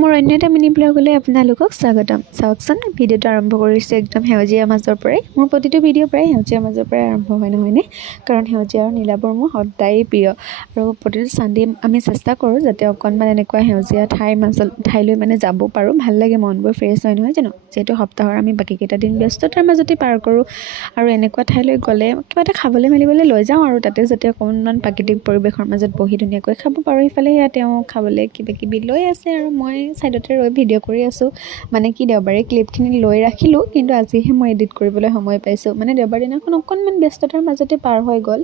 মোৰ অন্য এটা মিনি ব্লগলৈ আপোনালোকক স্বাগতম। চাওকচোন, ভিডিঅ'টো আৰম্ভ কৰিছোঁ একদম সেউজীয়া মাজৰ পৰাই। মোৰ প্ৰতিটো ভিডিঅ' প্ৰায় সেউজীয়া মাজৰ পৰাই আৰম্ভ হয়, নহয়নে? কাৰণ সেউজীয়া আৰু নীলাবোৰ মোৰ সদায়েই প্ৰিয়। আৰু প্ৰতিটো চানডে আমি চেষ্টা কৰোঁ যাতে অকণমান এনেকুৱা সেউজীয়া ঠাইলৈ যাব পাৰোঁ। ভাল লাগে, মনবোৰ ফ্ৰেছ হয়, নহয় জানো? যিহেতু সপ্তাহৰ আমি বাকীকেইটা দিন ব্যস্ততাৰ মাজতে পাৰ কৰোঁ। আৰু এনেকুৱা ঠাইলৈ গ'লে কিবা এটা খাবলৈ মেলিবলৈ লৈ যাওঁ আৰু তাতে যাতে অকণমান প্ৰাকৃতিক পৰিৱেশৰ মাজত বহি ধুনীয়াকৈ খাব পাৰোঁ। ইফালে সেয়া তেওঁ খাবলৈ কিবাকিবি লৈ আছে আৰু মই ছাইডতে ৰৈ ভিডিঅ' কৰি আছোঁ। মানে কি, দেওবাৰে ক্লিপখিনি লৈ ৰাখিলোঁ, কিন্তু আজিহে মই এডিট কৰিবলৈ সময় পাইছোঁ। মানে দেওবাৰ দিনাখন অকণমান ব্যস্ততাৰ মাজতে পাৰ হৈ গ'ল।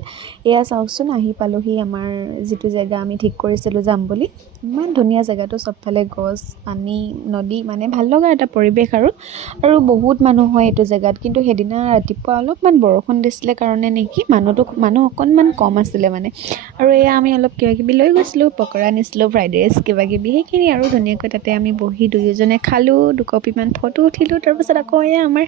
এয়া চাওকচোন, আহি পালোহি আমাৰ যিটো জেগা আমি ঠিক কৰিছিলোঁ যাম বুলি। ইমান ধুনীয়া জেগাটো, চবফালে গছ, পানী, নদী, মানে ভাল লগা এটা পৰিৱেশ আৰু বহুত মানুহ হয় এইটো জেগাত। কিন্তু সেইদিনা ৰাতিপুৱা অলপমান বৰষুণ দিছিলে কাৰণে নেকি মানুহ অকণমান কম আছিলে মানে। আৰু এয়া আমি অলপ কিবাকিবি লৈ গৈছিলোঁ, পকৰা নিছিলোঁ, ফ্ৰাইড ৰাইচ কিবাকিবি, সেইখিনি আৰু ধুনীয়াকৈ তাতে আমি বহি দুয়োজনে খালোঁ, দুকপিমান ফটো উঠিলোঁ। তাৰপিছত আকৌ এয়া আমাৰ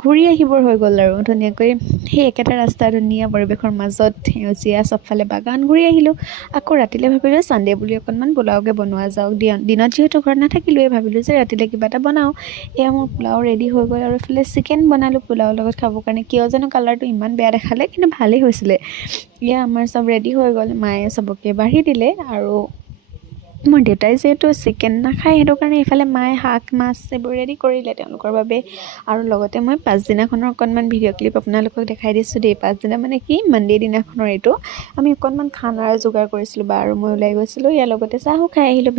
ঘূৰি আহিবৰ হৈ গ'ল আৰু ধুনীয়াকৈ সেই একেটা ৰাস্তা, ধুনীয়া পৰিৱেশৰ মাজত সেউজীয়া, চবফালে বাগান, ঘূৰি আহিলোঁ। আকৌ ৰাতিলৈ ভাবিলোঁ ছানডে বুলি অকণমান পোলাওকে বনোৱা যাওক। দিনত যিহেতু ঘৰত নাথাকিলোঁৱে, ভাবিলোঁ যে ৰাতিলৈ কিবা এটা বনাওঁ। এয়া মোৰ পোলাও ৰেডি হৈ গ'ল আৰু এইফালে চিকেন বনালোঁ পোলাওৰ লগত খাবৰ কাৰণে। কিয় জানো কালাৰটো ইমান বেয়া দেখালে, কিন্তু ভালেই হৈছিলে। এয়া আমাৰ চব ৰেডি হৈ গ'ল, মায়ে চবকে বাঢ়ি দিলে। আৰু মোৰ দেউতাই যিহেতু চিকেন নাখায়, সেইটো কাৰণে এইফালে মায়ে শাক, মাছ এইবোৰ ৰেডি কৰিলে তেওঁলোকৰ বাবে। আৰু লগতে মই পাছদিনাখনৰ অকণমান ভিডিঅ' ক্লিপ আপোনালোকক দেখাই দিছোঁ দেই। পাছদিনা মানে কি, মানডে দিনাখনৰ এইটো। আমি অকণমান খানাৰ যোগাৰ কৰিছিলোঁ, বা আৰু মই ওলাই গৈছিলোঁ, ইয়াৰ লগতে চাহো খাই আহিলোঁ।